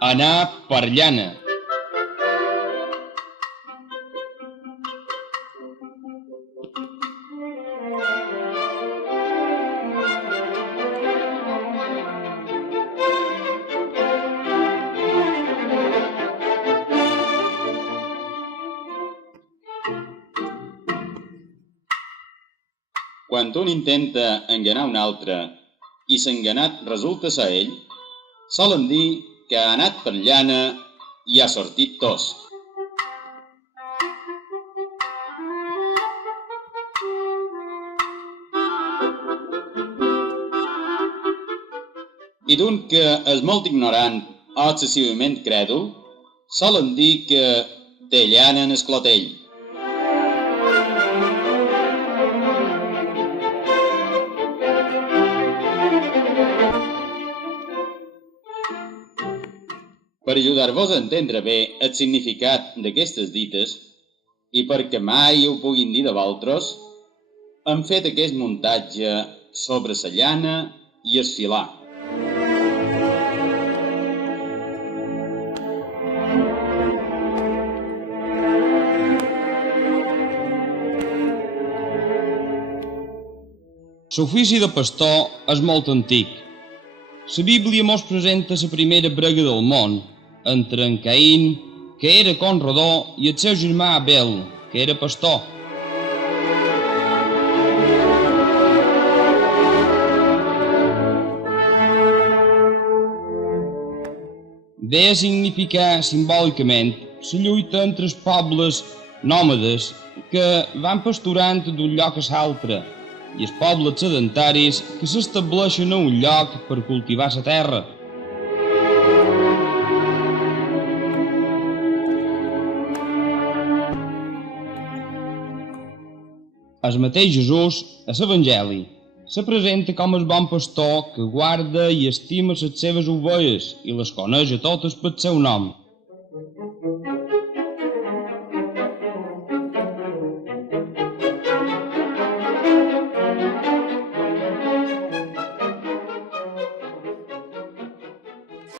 Anar per llana. Quan un intenta enganar un altre i s'enganat resulta ser ell, solen dir que ha anat per llana i ha sortit tos. I d'un que és molt ignorant o excessivament crèdul, solen dir que té llana en el clotell. Per ajudar-vos a entendre bé el significat d'aquestes dites i perquè mai ho puguin dir de vosaltres, hem fet aquest muntatge sobre la llana i el filar. L'ofici de pastor és molt antic. La Bíblia mos presenta la primera brega del món, entre en Caín, que era conrador, i el seu germà Abel, que era pastor. Ve a significar simbòlicament la lluita entre els pobles nòmades que van pasturant d'un lloc a l'altre i els pobles sedentaris que s'estableixen a un lloc per cultivar la terra. El mateix Jesús, a l'Evangeli, se presenta com el bon pastor que guarda i estima les seves ovelles i les coneix a totes pel seu nom.